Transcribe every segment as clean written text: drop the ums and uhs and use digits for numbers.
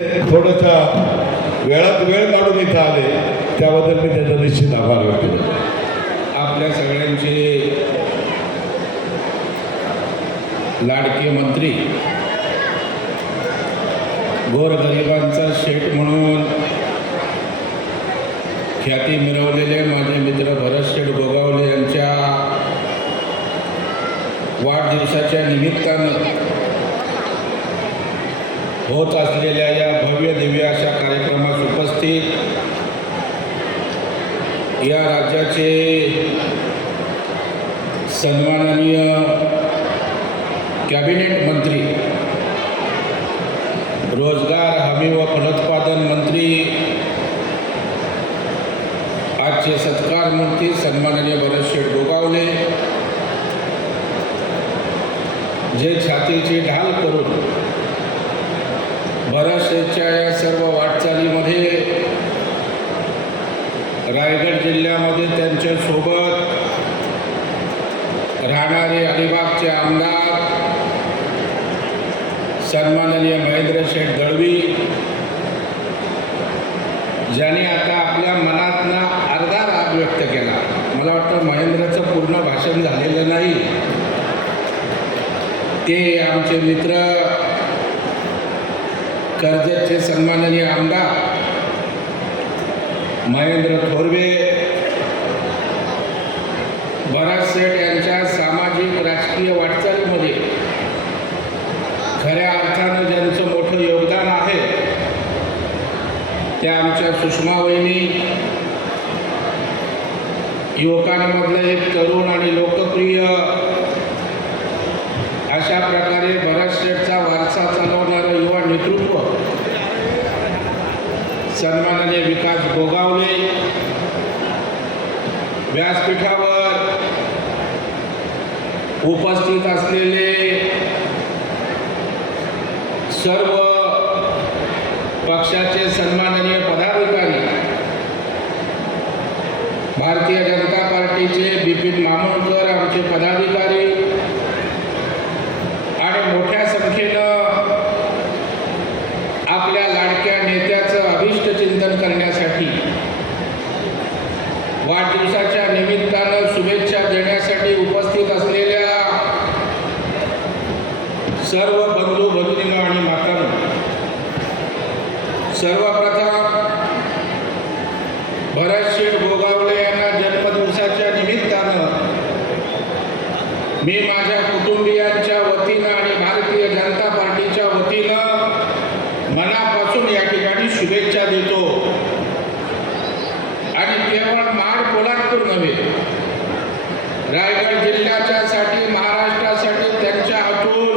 थोडासा वेळात वेळ काढून इथं आले त्याबद्दल मी त्यांचा निश्चित आभार व्यक्त करतो. आपल्या सगळ्यांचे लाडके मंत्री, गोरगरिबांचा शेठ म्हणून ख्याती मिळवलेले माझे मित्र भरत शेठ गोगावले यांच्या वाढदिवसाच्या निमित्तानं होत असलेल्या या भव्य दिव्य अशा कार्यक्रमास उपस्थित या राज्याचे सन्माननीय कॅबिनेट मंत्री, रोजगार हमी व फलोत्पादन मंत्री, आजचे सत्कार मंत्री सन्माननीय भरत शेठ गोगावले, जे छातीची ढाल करून भरत शेठच्या या सर्व वाटचालीमध्ये रायगड जिल्ह्यामध्ये त्यांच्यासोबत राहणारे अलिबागचे आमदार सन्माननीय महेंद्र शेठ दळवी, ज्यांनी आता आपल्या मनातनं अर्धा राग व्यक्त केला. मला वाटतं महेंद्रचं पूर्ण भाषण झालेलं नाही. ते आमचे मित्र कर्जतचे सन्माननीय आमदार महेंद्र थोरवे, भरत शेठ यांच्या सामाजिक राजकीय वाटचालीमध्ये खऱ्या अर्थानं ज्यांचं मोठं योगदान आहे त्या आमच्या सुषमा वहिनी, युवकांमधलं एक तरुण आणि लोकप्रिय अशा प्रकारे भरत शेठचा वारसा चालवणारं युवा नेतृत्व सन्माननीय विकास गोगावले, व्यासपीठावर उपस्थित असलेले सर्व पक्षाचे सन्माननीय पदाधिकारी, भारतीय जनता पार्टीचे बिपिन मामोणकर आमचे पदाधिकारी आणि मोठ्या संख्येनं आपल्या लाडक्या नेत्याचं अभिष्ट चिंतन करण्यासाठी, वाढदिवसाच्या निमित्तानं शुभेच्छा देण्यासाठी उपस्थित असलेल्या सर्व बंधू भगिनींनो आणि मातांनो, सर्वप्रथम भरत शेठ गोगावले यांना जन्मदिवसाच्या निमित्तानं मी माझ्या कुटुंबियांच्या वतीनं आणि भारतीय जनता पार्टीच्या वतीनं मनापासून या ठिकाणी शुभेच्छा देतो. आणि केवळ महाड पोलादपूर नव्हे, रायगड जिल्ह्याच्यासाठी, महाराष्ट्रासाठी त्यांच्या हातून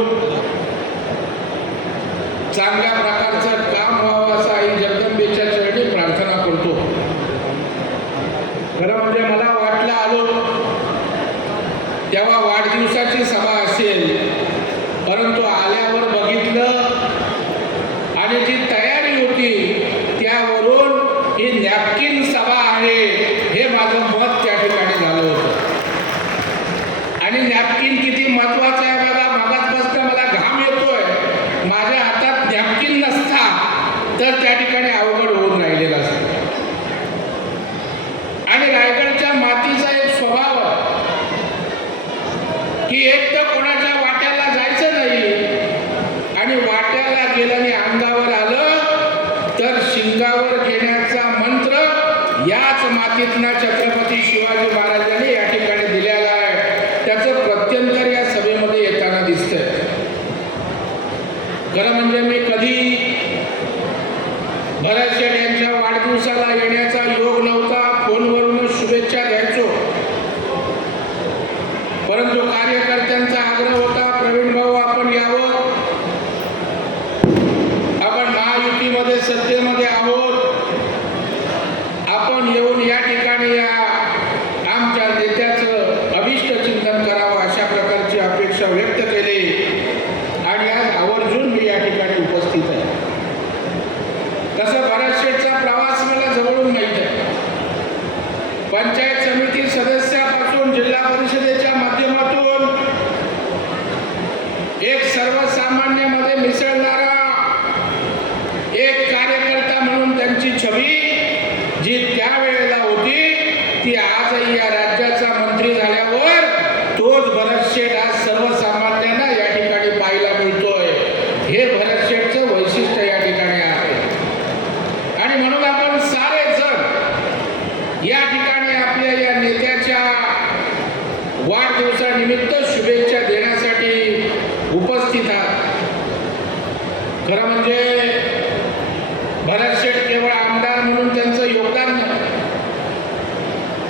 चांगल्या प्रकारचं काम व्हावं असं आई जगदंबेच्या चरणी प्रार्थना करतो. खरं म्हणजे मला वाटलं आलो तेव्हा वाढदिवसाची सभा असेल, परंतु आल्यावर बघितलं आणि जी तयारी होती त्यावरून ही नॅपकिन सभा आहे हे माझं मत त्या ठिकाणी झालं होतं. आणि नॅपकिन किती महत्वाचं आहे बघा. मागासपासून मला घाम येतोय. माझ्या हातात नॅपकिन नसता तर त्या ठिकाणी अवघड होऊन राहिलेला असतं. आणि रायगडच्या मातीचा एक स्वभाव की एक तर कोणाच्या वाट्याला जायचं नाही आणि वाट्याला गेलं आणि अंगावर आलं तर शिंगावर घेण्याचा मंत्र याच मातीतनं छत्रपती शिवाजी महाराजांनी या ठिकाणी दिलेला आहे. त्याचं प्रत्यंतर या सभेमध्ये येताना दिसतंय. खरं म्हणजे मी कधी भरत शेठ यांच्या वाढदिवसाला येण्याचा योग नव्हता. फोनवरूनच शुभेच्छा द्यायचो, परंतु कार्यकर्त्यांचा आग्रह होता, प्रवीण भाऊ आपण यावं, आपण महायुतीमध्ये सत्तेमध्ये आहोत, आपण येऊन या ठिकाणी या आमच्या नेत्याचं अभिष्ट चिंतन करावं अशा प्रकारची अपेक्षा व्यक्त केली. आणि आज आवर्जून मी या ठिकाणी उपस्थित आहे. तसं भरत शेठचा प्रवास मला जवळून माहीत आहे. पंचायत समिती सदस्यापासून जिल्हा परिषदेच्या माध्यमातून एक सर्वसामान्यामध्ये मिसळणारा एक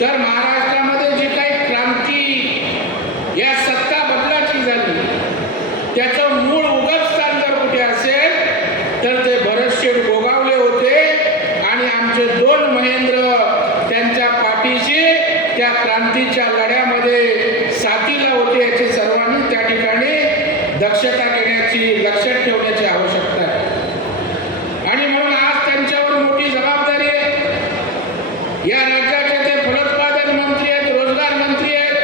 तर महाराष्ट्रामध्ये जी काही क्रांती या सत्ता बदलाची झाली त्याचं मूळ उगमस्थान जर कुठे असेल तर ते भरतशेठ गोगावले होते आणि आमचे 2 महेंद्र त्यांच्या पाठीशी त्या क्रांतीच्या लढ्यामध्ये साथीला होते याची सर्वांनी त्या ठिकाणी दक्षता घेण्याची, लक्षात ठेवण्याची आवश्यकता आहे. आणि म्हणून आज त्यांच्यावर मोठी जबाबदारी आहे. या राज्याचे ते फलोत्पादन मंत्री आहेत, रोजगार मंत्री आहेत.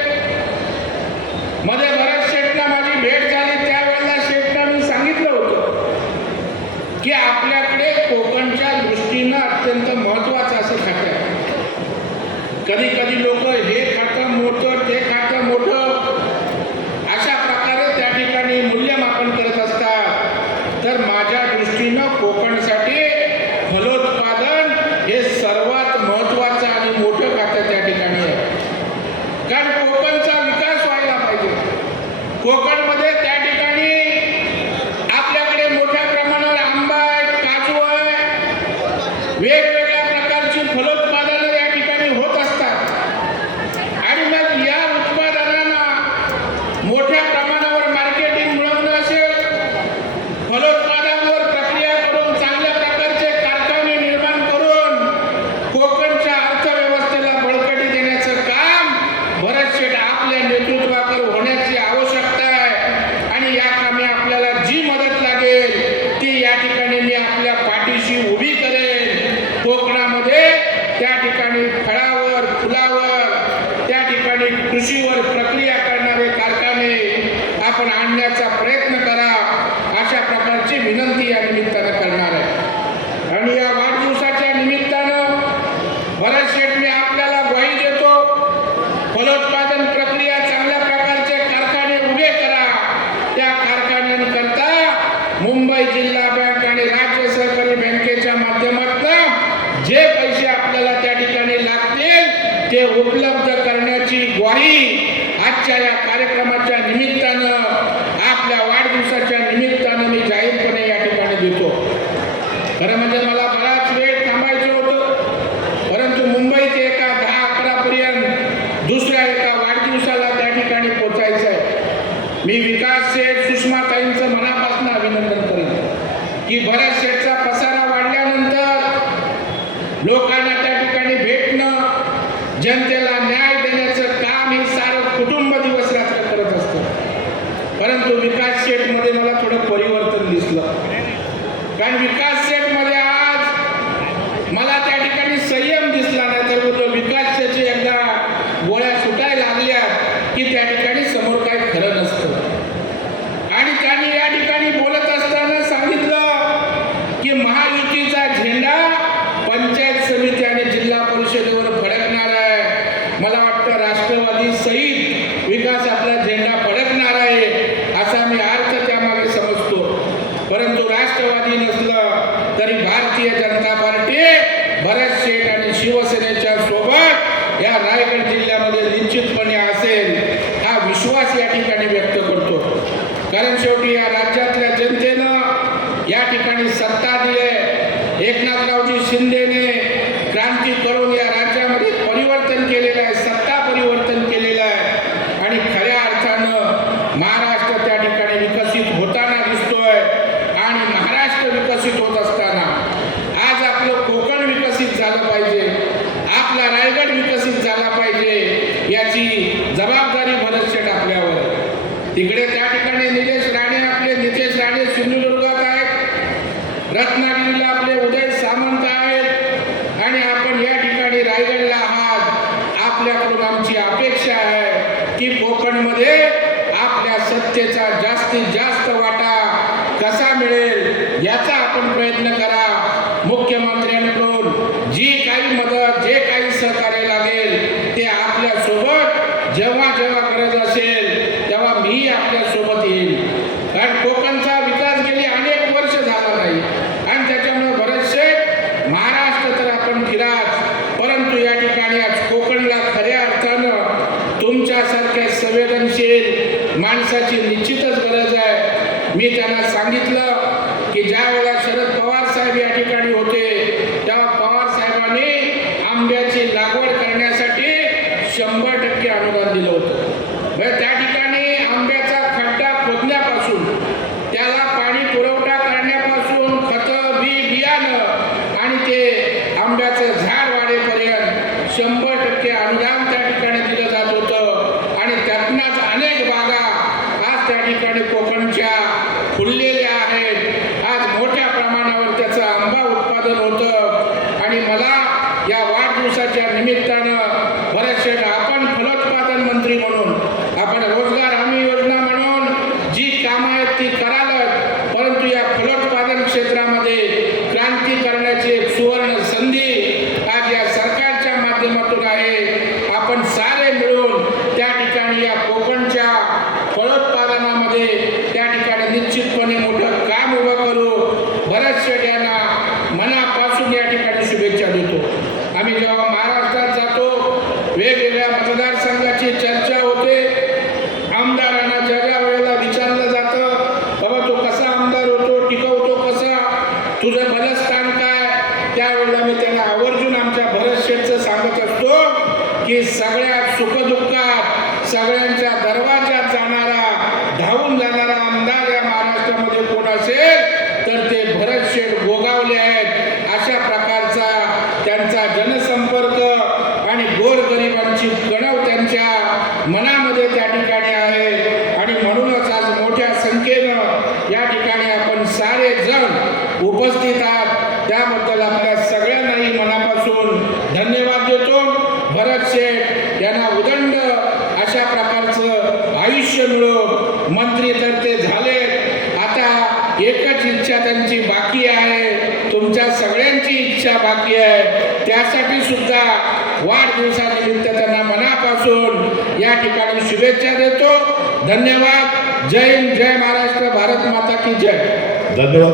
मध्ये भरत शेठला माझी भेट झाली त्यावेळेला शेठला मी सांगितलं होतं की आपल्याकडे कोकणच्या दृष्टीनं अत्यंत महत्वाचं असं खातं आहे. कधी कधी लोक हे खातं मोठं, ते खातं मोठं अशा प्रकारे त्या ठिकाणी मूल्यमापन करत असतात. तर माझ्या दृष्टीनं कोकणसाठी फलोत्पादन हे सर्वात महत्वाचं आणि मोठं खातं त्या ठिकाणी आहे. कारण कोकणचा विकास व्हायला पाहिजे. कोकणमध्ये त्या ठिकाणी आपल्याकडे मोठ्या प्रमाणावर आंबा आहे, काजू आहे, वेगवेगळ्या प्रकारची फलोत्पादनं या ठिकाणी होत असतात. आणि मग या उत्पादनांना मोठ्या प्रमाणावर मार्केटिंग मिळवणं असेल, फलोत्पादनावर प्रक्रिया करून चांगल्या प्रकारचे कारखाने निर्माण करून कोकणच्या अर्थव्यवस्थेला बळकटी देण्याचं काम भरत शेठ आपल्या नेतृत्वावर होण्याची आवश्यकता आहे. आणि या कामी आपल्याला जी मदत लागेल ती या ठिकाणी मी आपल्या पाठीशी उभी करेन. कोकणामध्ये त्या ठिकाणी फळावर, फुलावर, त्या ठिकाणी कृषीवर प्रक्रिया करणारे कारखाने आपण आणण्याचा प्रयत्न करा अशा प्रकारची विनंती या निमित्तानं करणार आहे. आणि या वाढदिवसाच्या निमित्तानं भरत शेठ मी आपल्याला ग्वाही देतो, फलोत्पादन प्रक्रिया चांगल्या प्रकारचे कारखाने उभे करा. त्या कारखान्यांकरता मुंबई जिल्हा बँक आणि राज्य सहकारी बँकेच्या माध्यमातून जे पैसे आपल्याला त्या ठिकाणी लागतील ते उपलब्ध करण्याची ग्वाही आजच्या या कार्यक्रमाच्या निमित्तानं, आपल्या वाढदिवसाच्या निमित्तानं मी जाहीरपणे या ठिकाणी देतो. खरं म्हणजे मला बराच वेळ थांबायचं होतं, परंतु मुंबई ते एका 10-11 पर्यंत दुसऱ्या एका वाढदिवसाला त्या ठिकाणी पोचायचं आहे. मी विकास शेठ, सुषमाताईंचं मनापासून अभिनंदन करेन की भरत शेठचा पसारा वाढल्यानंतर लोकांना त्या ठिकाणी भेटणं, जनतेला न्याय देण्याचं काम हे सारं कुटुंब दिवस रात्र करत असतं. परंतु विकास शेठमध्ये मला थोडं परिवर्तन दिसलं. कारण विकास शेठमध्ये आज मला त्या ठिकाणी संयम दिसला नाही. तर बोलतो विकास शेठ एकदा गोळ्या सुटायला लागल्या की त्या ठिकाणी समोर काही खरं नसतं. आणि त्यांनी या ठिकाणी बोलत असताना सांगितलं की महायुतीचा झेंडा पंचायत समिती आणि जिल्हा परिषदेवर फडकणार आहे. मला वाटतं राष्ट्रवादी सहित विकास आपला झेंडा फडकणार आहे असा मी अर्थ त्यामागे समजतो. परंतु राष्ट्रवादी नसलं तरी भारतीय जनता पार्टी भरत शेठ आणि शिवसेनेच्या सोबत या रायगड जिल्ह्यामध्ये निश्चितपणे असेल हा विश्वास या ठिकाणी व्यक्त करतो. कारण शेवटी या राज्यातल्या जनतेनं या ठिकाणी सत्ता दिली. एकनाथरावजी शिंदेने क्रांती करून या राज्यामध्ये परिवर्तन केलेलं आहे, सत्ता परिवर्तन केलेलं आहे. आणि खऱ्या अर्थानं महाराष्ट्र त्या ठिकाणी विकसित होताना दिसतोय. आणि महाराष्ट्र विकसित होत असताना आज आपलं कोकण विकसित झालं पाहिजे, आपला रायगड विकसित झाला पाहिजे याची जबाबदारी भरत शेठ आपल्यावर आहे. तिकडे त्या ठिकाणी निलेश राणे, आपले नितेश राणे सिंधुदुर्गात आहेत, रत्नागिरीला आपले उदय सामंत आहेत आणि आपण या ठिकाणी रायगडला आहात. आपल्याकडून आमची अपेक्षा आहे की कोकणमध्ये आपल्या सत्तेचा जास्तीत जास्त वाटा कसा मिळेल याचा आपण प्रयत्न करा. मुख्यमंत्र्यांकडून जी काही मदत, जे काही सहकार्य लागेल ते आपल्यासोबत जेव्हा जेव्हा गरज असेल तेव्हा मी आपल्यासोबत येईल. कारण कोकणचा विकास गेली अनेक वर्ष झाला नाही आणि त्याच्यामुळे भरत शेठ महाराष्ट्र तर आपण फिराच, परंतु या ठिकाणी आज कोकणला खऱ्या अर्थानं तुमच्यासारख्या संवेदनशील माणसाची निश्चितच गरज आहे. मी त्यांना सांगितलं की ज्या वेळेला शरद पवार साहेब या ठिकाणी होते तेव्हा पवार साहेबांनी फलोत्पादन होतं आणि मला या वाढदिवसाच्या निमित्तानं भरत शेठ आपण फलोत्पादन मंत्री म्हणून आपण रोजगार हमी योजना म्हणून जी कामं आहेत ती कराल, परंतु या फलोत्पादन क्षेत्रामध्ये क्रांती करण्याची एक सुवर्ण संधी आज या सरकारच्या माध्यमातून आहे. आपण सारे मिळून त्या ठिकाणी या कोकणच्या फलोत्पादनामध्ये त्या ठिकाणी निश्चितपणे मोठं काम उभं करू. भरत शेठ यांना मनापासून या ठिकाणी शुभेच्छा देतो. आम्ही जेव्हा महाराष्ट्रात जातो वेगवेगळ्या मतदारसंघाची चर्चा होते. आमदारांना ज्या ज्या वेळेला विचारलं जातं बाबा तो कसा आमदार होतो, टिकवतो कसा, तुझं बलस्थान काय, त्यावेळेला मी त्यांना आवर्जून आमच्या भरत शेठचं सांगत असतो की सगळ्यात सुखदुःखात सगळ्यांच्या दरवाजात जाणारा धावून जाणारा आमदार या महाराष्ट्रामध्ये कोण असेल तर ते भरत शेठ गोगावले आहेत. अशा प्रकारचा त्यांचा जनसंपर्क आणि गोरगरिबांची कणव त्यांच्या मनामध्ये त्या ठिकाणी आहे आणि म्हणूनच आज मोठ्या संख्येनं या ठिकाणी आपण सारे जण उपस्थित आहात. त्याबद्दल आपल्या सगळ्यांनाही मनापासून धन्यवाद देतो. भरत शेठ यांना उदंड अशा प्रकारचं आयुष्य मिळो. मंत्री तर ते झाले, आता एकच इच्छा त्यांची बाकी आहे, तुमच्या सगळ्यांची इच्छा बाकी आहे. त्यासाठी सुद्धा वाढदिवसानिमित्त त्यांना मनापासून या ठिकाणी शुभेच्छा देतो. धन्यवाद. जय हिंद, जय महाराष्ट्र, भारत माता की जय. धन्यवाद.